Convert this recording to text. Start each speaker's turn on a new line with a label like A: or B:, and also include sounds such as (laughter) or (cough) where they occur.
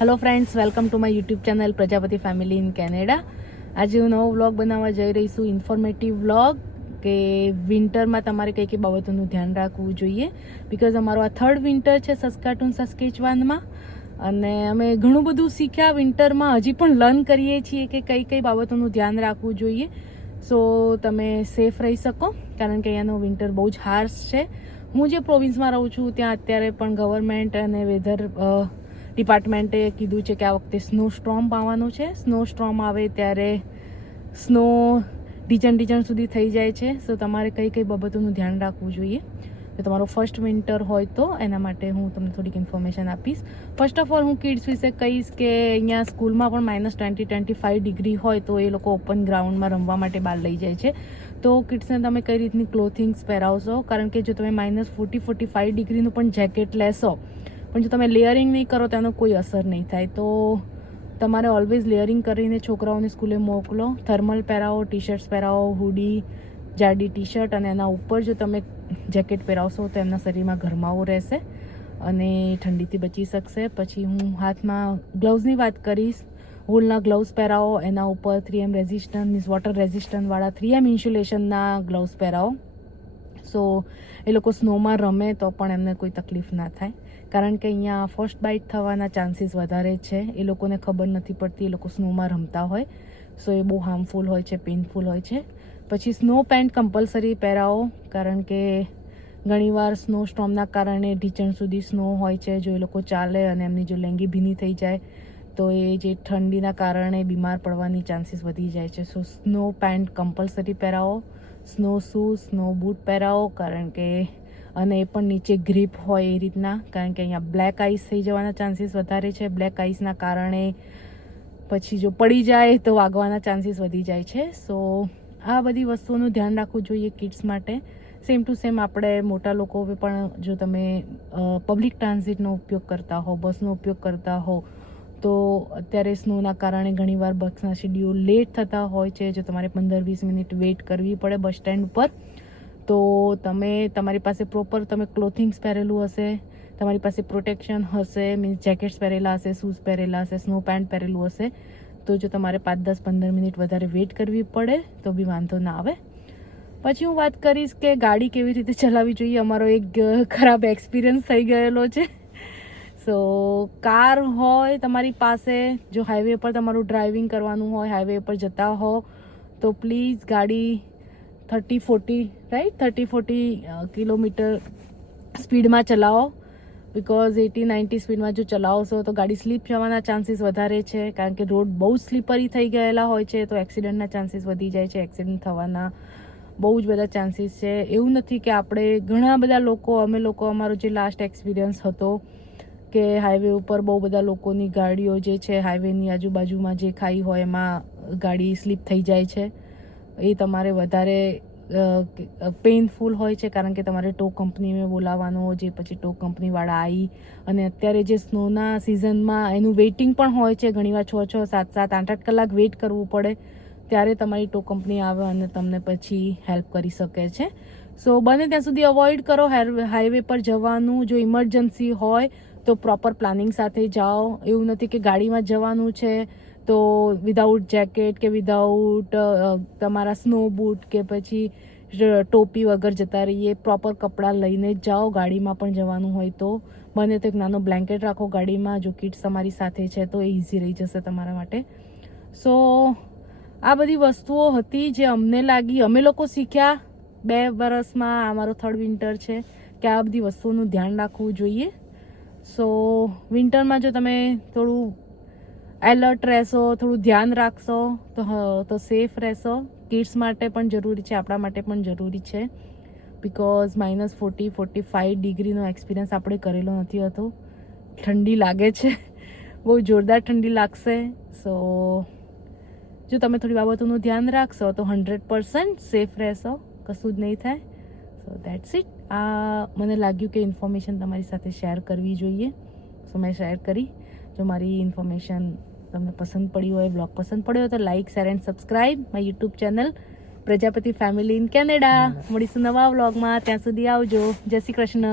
A: Hello friends welcome to my YouTube channel Prajapati family in Canada આજે હું નવો vlog બનાવવા જઈ રહી છું ઇન્ફોર્મેટિવ વ્લોગ કે વિન્ટરમાં તમારે કઈ કઈ બાબતોનું ધ્યાન રાખવું જોઈએ. બિકોઝ અમારો આ થર્ડ વિન્ટર છે સસ્કાટુન સસ્કેચવાનમાં અને અમે ઘણું બધું શીખ્યા વિન્ટરમાં હજી પણ લર્ન કરીએ છીએ કે કઈ કઈ બાબતોનું ધ્યાન રાખવું જોઈએ. સો તમે સેફ રહી શકો, કારણ કે અહીંયાનો વિન્ટર બહુ જ હાર્શ છે. હું જે પ્રોવિન્સમાં રહું છું, ત્યાં અત્યારે પણ ગવર્મેન્ટ અને વેધર ડિપાર્ટમેન્ટે કીધું છે કે આ વખતે સ્નો સ્ટ્રોમ આવવાનું છે. સ્નો સ્ટ્રોમ આવે ત્યારે સ્નો ડિજન ડીજન સુધી થઈ જાય છે. સો તમારે કઈ કઈ બાબતોનું ધ્યાન રાખવું જોઈએ. જો તમારો ફર્સ્ટ વિન્ટર હોય તો એના માટે હું તમને થોડીક ઇન્ફોર્મેશન આપીશ. ફર્સ્ટ ઓફ ઓલ હું કિડ્સ વિશે કહીશ કે અહીંયા સ્કૂલમાં પણ minus twenty twenty five degree હોય તો એ લોકો ઓપન ગ્રાઉન્ડમાં રમવા માટે બહાર લઈ જાય છે. તો કિડ્સને તમે કઈ રીતની ક્લોથિંગ્સ પહેરાવશો? કારણ કે જો તમે માઇનસ ફોર્ટી ફોર્ટી ફાઇવ ડિગ્રીનું પણ જેકેટ લેશો પણ જો તમે લેયરિંગ નહીં કરો તો એનો કોઈ અસર નહીં થાય. તો તમારે ઓલવેઝ લેયરિંગ કરીને છોકરાઓને સ્કૂલે મોકલો. થર્મલ પહેરાવો ટી શર્ટ્સ પહેરાવો હુડી જાડી ટી શર્ટ અને એના ઉપર જો તમે જેકેટ પહેરાવશો, તો એમના શરીરમાં ગરમાવો રહેશે અને ઠંડીથી બચી શકશે. પછી હું હાથમાં ગ્લવ્સની વાત કરીશ. વૂલના ગ્લવ્સ પહેરાવો, એના ઉપર three M resistant means water રેઝિસ્ટન્ટવાળા three M ઇન્સ્યુલેશનના ગ્લવ્સ પહેરાવો. સો એ લોકો સ્નોમાં રમે તો પણ એમને કોઈ તકલીફ ના થાય. કારણ કે અહીંયા ફર્સ્ટ બાઇટ થવાના ચાન્સીસ વધારે છે. એ લોકોને ખબર નથી પડતી એ લોકો સ્નોમાં રમતા હોય. સો એ બહુ હાર્મફુલ હોય છે પેઇનફુલ હોય છે. પછી સ્નો પેન્ટ કમ્પલસરી પહેરાવો. કારણ કે ઘણીવાર સ્નો સ્ટોર્મના કારણે ઢીચણ સુધી સ્નો હોય છે, જો એ લોકો ચાલે અને એમની જો લેંગી ભીની થઈ જાય, તો એ જે ઠંડીના કારણે બીમાર પડવાની ચાન્સીસ વધી જાય છે. સો સ્નો પેન્ટ કમ્પલસરી પહેરાવો. સ્નો શૂઝ, સ્નો બૂટ પહેરાવો, કારણ કે અને એ પણ નીચે ગ્રીપ હોય એ રીતના, કારણ કે અહીંયા બ્લેક આઈસ થઈ જવાના ચાન્સીસ વધારે છે. બ્લેક આઈસના કારણે પછી જો પડી જાય તો વાગવાના ચાન્સીસ વધી જાય છે. સો, આ બધી વસ્તુઓનું ધ્યાન રાખવું જોઈએ કિડ્સ માટે. સેમ ટુ સેમ આપણે મોટા લોકો પણ જો તમે પબ્લિક ટ્રાન્ઝિટનો ઉપયોગ કરતા હો, બસનો ઉપયોગ કરતા હો તો અત્યારે સ્નોના કારણે ઘણીવાર બસના શેડ્યુલ લેટ થતા હોય છે, જો તમારે પંદર વીસ મિનિટ વેઇટ કરવી પડે બસ સ્ટેન્ડ ઉપર, તો તમે, તમારી પાસે પ્રોપર તમે ક્લોથિંગ્સ પહેરેલું હશે, તમારી પાસે પ્રોટેક્શન હશે મીન્સ જેકેટ્સ પહેરેલા હશે શૂઝ પહેરેલા હશે સ્નો પેન્ટ પહેરેલું હશે, તો જો તમારે પાંચ, દસ, પંદર મિનિટ વધારે વેઇટ કરવી પડે, તો બી વાંધો ના આવે. પછી હું વાત કરીશ કે ગાડી કેવી રીતે ચલાવવી જોઈએ, અમારો એક ખરાબ એક્સપિરિયન્સ થઈ ગયેલો છે. સો કાર હોય તમારી પાસે, જો હાઈવે પર તમારું ડ્રાઇવિંગ કરવાનું હોય હાઈવે પર જતા હો, તો પ્લીઝ ગાડી thirty forty right thirty forty kilometre સ્પીડમાં ચલાવો. બિકોઝ એટી નાઇન્ટી સ્પીડમાં જો ચલાવશો, તો ગાડી સ્લીપ જવાના ચાન્સીસ વધારે છે. કારણ કે રોડ બહુ સ્લીપરી થઈ ગયેલા હોય છે, તો એક્સિડન્ટના ચાન્સીસ વધી જાય છે એક્સિડન્ટ થવાના બહુ જ બધા ચાન્સીસ છે. એવું નથી કે આપણે ઘણા બધા લોકો, અમે લોકો, અમારો જે લાસ્ટ એક્સપિરિયન્સ હતો કે હાઈવે ઉપર બહુ બધા લોકોની ગાડીઓ જે છે હાઈવેની આજુબાજુમાં જે ખાઈ હોય એમાં ગાડી સ્લીપ થઈ જાય છે. એ તમારે વધારે પેઇનફુલ હોય છે કારણ કે તમારે ટો કંપનીને બોલાવવાનો, જે પછી ટો કંપનીવાળા આવી અને અત્યારે જે સ્નોના સિઝનમાં એનું વેઇટિંગ પણ હોય છે, ઘણીવાર છ છ, સાત સાત, આઠ આઠ કલાક વેઇટ કરવું પડે. ત્યારે તમારી ટો કંપની આવે અને તમને પછી હેલ્પ કરી શકે છે. સો બને ત્યાં સુધી અવોઇડ કરો. હાઈવે પર જવાનું જો ઇમરજન્સી હોય, તો પ્રોપર પ્લાનિંગ સાથે જાઓ. એવું નથી કે ગાડીમાં જવાનું છે, તો વિધાઉટ જેકેટ કે વિધાઉટ તમારા સ્નો બૂટ કે પછી ટોપી વગર જતા રહીએ પ્રોપર કપડાં લઈને જ જાઓ. ગાડીમાં પણ જવાનું હોય તો. બને તો એક નાનો બ્લેન્કેટ રાખો ગાડીમાં, જો કિટ્સ તમારી સાથે છે, તો એ ઇઝી રહી જશે તમારા માટે. સો આ બધી વસ્તુઓ હતી જે અમને લાગી. અમે લોકો શીખ્યા. બે વર્ષમાં અમારો થર્ડ વિન્ટર છે, કે આ બધી વસ્તુઓનું ધ્યાન રાખવું જોઈએ. સો વિન્ટરમાં જો તમે થોડું એલર્ટ રહેશો, થોડું ધ્યાન રાખશો, તો તો સેફ રહેશો. કિડ્સ માટે પણ જરૂરી છે, આપણા માટે પણ જરૂરી છે. Because minus forty forty five ડિગ્રીનો એક્સપિરિયન્સ આપણે કરેલો નથી હોતો. ઠંડી લાગે છે. (laughs) બહુ જોરદાર ઠંડી લાગશે. સો જો તમે થોડી બાબતોનું ધ્યાન રાખશો, તો હંડ્રેડ પર્સન્ટ સેફ રહેશો. કશું જ નહીં થાય. સો દેટ્સ ઇટ આ મને લાગ્યું કે ઇન્ફોર્મેશન તમારી સાથે શેર કરવી જોઈએ. સો મેં શેર કરી. જો મારી ઇન્ફોર્મેશન તમને પસંદ પડી હોય બ્લોગ પસંદ પડ્યો હોય તો like share and subscribe my YouTube channel Prajapati family in Canada મળીશું નવા વ્લોગમાં ત્યાં સુધી આવજો. જય શ્રી કૃષ્ણ.